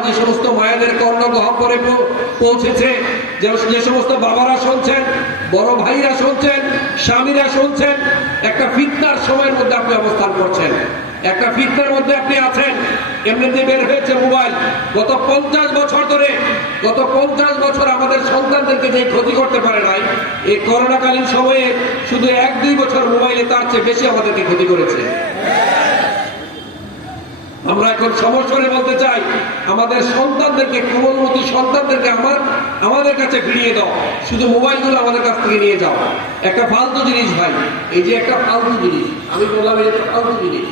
যে সমস্ত মায়েদের কর্ণ গহ্বরে পৌ- পৌঁছেছে যে সমস্ত বাবারা শুনছেন, বড় ভাইরা শুনছেন, স্বামীরা শুনছেন, একটা ফিতনার সময়ের মধ্যে আপনি অবস্থান করছেন। একটা ফিতনার মধ্যে আপনি আছেন। এমনিতে বের হয়েছে মোবাইল। গত পঞ্চাশ বছর ধরে, গত পঞ্চাশ বছর আমাদের সন্তানদেরকে যে ক্ষতি করতে পারে নাই, এই করোনাকালীন সময়ে শুধু এক দুই বছর মোবাইলে তার চেয়ে বেশি আমাদেরকে ক্ষতি করেছে। আমরা এখন সমস্যরে বলতে চাই আমাদের সন্তানদেরকে কোমলমতি সন্তানদেরকে আমার, আমাদের কাছে ফিরিয়ে দাও। শুধু মোবাইলগুলো আমাদের কাছ থেকে নিয়ে যাও। একটা ফালতু জিনিস ভাই, এই যে একটা ফালতু জিনিস, আমি বললাম এই একটা ফালতু জিনিস।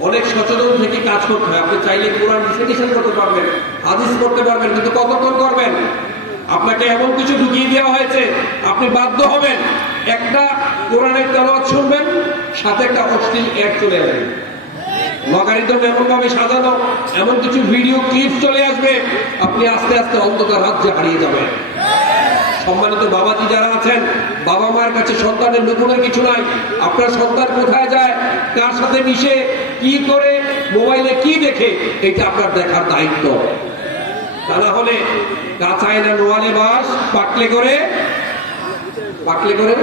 অনেক সচেতন থেকে কাজ করতে হয়। আপনি চাইলে কোরআন রিসাইটেশন করতে পারবেন, হাদিস করতে পারবেন, কিন্তু কতক্ষণ করবেন? আপনাকে এমন কিছু ঢুকিয়ে দেওয়া হয়েছে, আপনি বাধ্য হবেন। একটা কোরআনের তেলাওয়াত শুনবেন, সাথে একটা অশ্লীল অ্যাড চলে আসবে। লগারিদম এমন ভাবে সাজানো, এমন কিছু ভিডিও ক্লিপ চলে আসবে, আপনি আস্তে আস্তে অন্ধকার রাজ্যে হারিয়ে যাবেন। সম্মানিত বাবাজি যারা আছেন, বাবা মায়ের কাছে সন্তানের লুকুনের কিছু নাই, আপনার সন্তান কোথায় যায়, কার সাথে মিশে, কি করে, মোবাইলে কি দেখে, এটা আপনার দেখার দায়িত্ব। তা না হলে কাঁচায় না নোয়ালে বাস, পাকলে করে পাকলে করে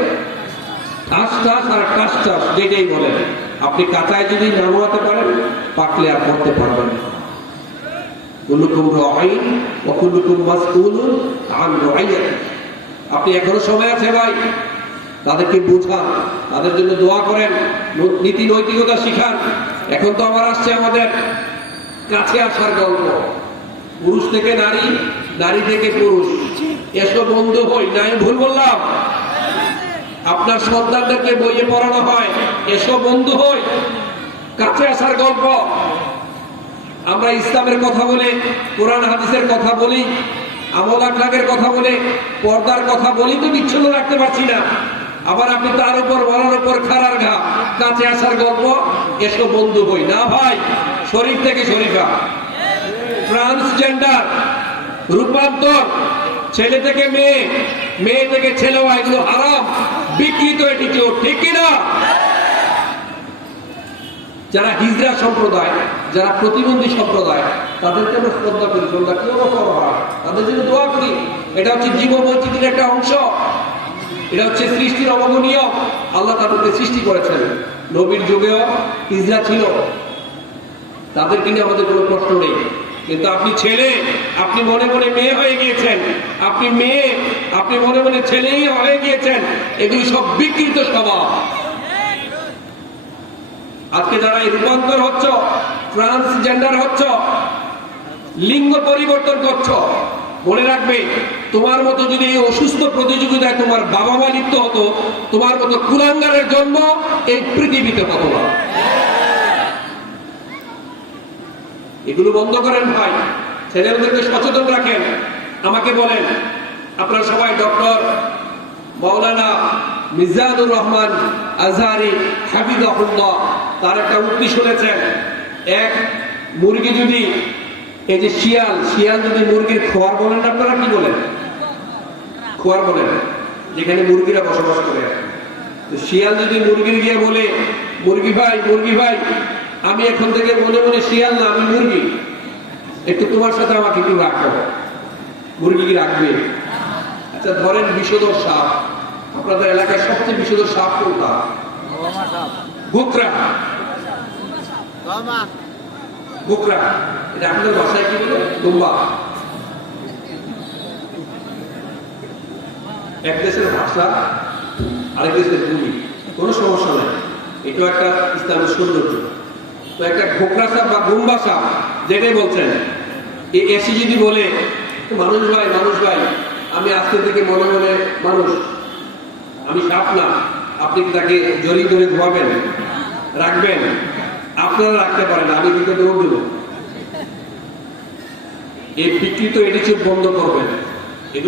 টাস টাস আর টাস টাস যেটাই বলেন। আপনি কাঁচায় যদি নামাতে পারেন পাকলে আর করতে পারবেন না। কুল্লুকুম রাইন ও কুল্লুকুম মাসউলুন আন রাইয়াতি। আপনি এখনও সময় আছে ভাই? তাদেরকে বোঝান, তাদের জন্য দোয়া করেন নীতি নৈতিকতা শিখান। এখন তো আবার আসছে আমাদের কাছে আসার গল্প। পুরুষ থেকে নারী নারী থেকে পুরুষ। এসো বন্ধু হই না আমি ভুল বললাম। আপনার সন্তানদেরকে বইয়ে পড়ানো হয়, এসো বন্ধু হই। কাছে আসার গল্প। আমরা ইসলামের কথা বলে, কোরআন হাদিসের কথা বলি, আমল আখলাকের কথা বলে, পর্দার কথা বলি তো বিচ্ছিন্ন রাখতে পারছি না। আবার আপনি তার উপর, বলার উপর খারার ঘা। কাছে আসার গল্প, এসো বন্ধু হই। না ভাই শরীর থেকে শরীফা। ট্রান্সজেন্ডার, রূপান্তর, ছেলে থেকে মেয়ে মেয়ে থেকে ছেলে হওয়া এগুলো হারাম। বিকৃত এটিটিউড ঠিক কিনা? যারা হিজরা সম্প্রদায়, যারা প্রতিবন্ধী সম্প্রদায়, তাদেরকে আমরা শ্রদ্ধা করি। শ্রদ্ধা কেউ করো হয়? তাদের জন্য দোয়া করি। এটা হচ্ছে জীব বৈচিত্র্যের একটা অংশ। এটা হচ্ছে সৃষ্টির অবগণীয়। আল্লাহ তাদেরকে সৃষ্টি করেছেন। নবীর যুগেও হিজরা ছিল। তাদেরকে নিয়ে আমাদের কোনো প্রশ্ন নেই। কিন্তু আপনি ছেলে, আপনি মনে মনে মেয়ে হয়ে গিয়েছেন। আপনি মেয়ে, আপনি মনে মনে ছেলেই হয়ে গিয়েছেন। এগুলি সব বিকৃত স্বভাব। আজকে যারা রূপান্তর হচ্ছ, ট্রান্সজেন্ডার হচ্ছ, লিঙ্গ পরিবর্তন করছ, মনে রাখবে, তোমার মতো যদি এই অসুস্থ প্রতিযোগিতায় তোমার বাবা মা লিপ্ত হতো, তোমার মতো কুলাঙ্গারের জন্ম এই পৃথিবীতে হতো না। এগুলো বন্ধ করেন ভাই। ছেলেদেরকে সচেতন রাখেন। আমাকে বলেন, আপনারা সবাই ডক্টর মৌলানা মিজানুর রহমান আজহারি হাবিদুল্লাহ তার একটা উক্তি শুনেছেন। এক মুরগি যদি, এই যে শিয়াল শিয়াল যদি মুরগির খোয়ার বলেন, আপনারা কি বলেন? খোয়ার বলেন, যেখানে মুরগিরা বসবাস করে তো শিয়াল যদি মুরগির গিয়ে বলে, মুরগি ভাই মুরগি ভাই, আমি এখন থেকে মনে মনে শিয়াল না, আমি মুরগি। একটু তোমার সাথে আমাকে একটু রাখো মুরগি কি রাখবে? আচ্ছা ধরেন বিষধর সাপ। আপনাদের এলাকায় সবচেয়ে বিষধর সাপ কোনটা? এটা আপনাদের বাসায় কি বলে? দুম্বা। এক দেশের ভাষা আরেক দেশের ভূমি। কোনো সমস্যা নেই। এটাও একটা ইসলামের সৌন্দর্য। তো একটা ঘোকরা সাপ বা গুম্বা সাপ যেটাই বলছেন এসি যদি বলে মানুষ ভাই মানুষ ভাই আমি আজকে থেকে মনে মনে মানুষ, আমি সাপ না, আপনি তাকে জড়িয়ে ধরে ধোয়াবেন রাখবেন? আপনারা রাখতে পারেন, আমি কিন্তু দৌড় দেব। এই বিকৃত এটিচিউড বন্ধ করবেন।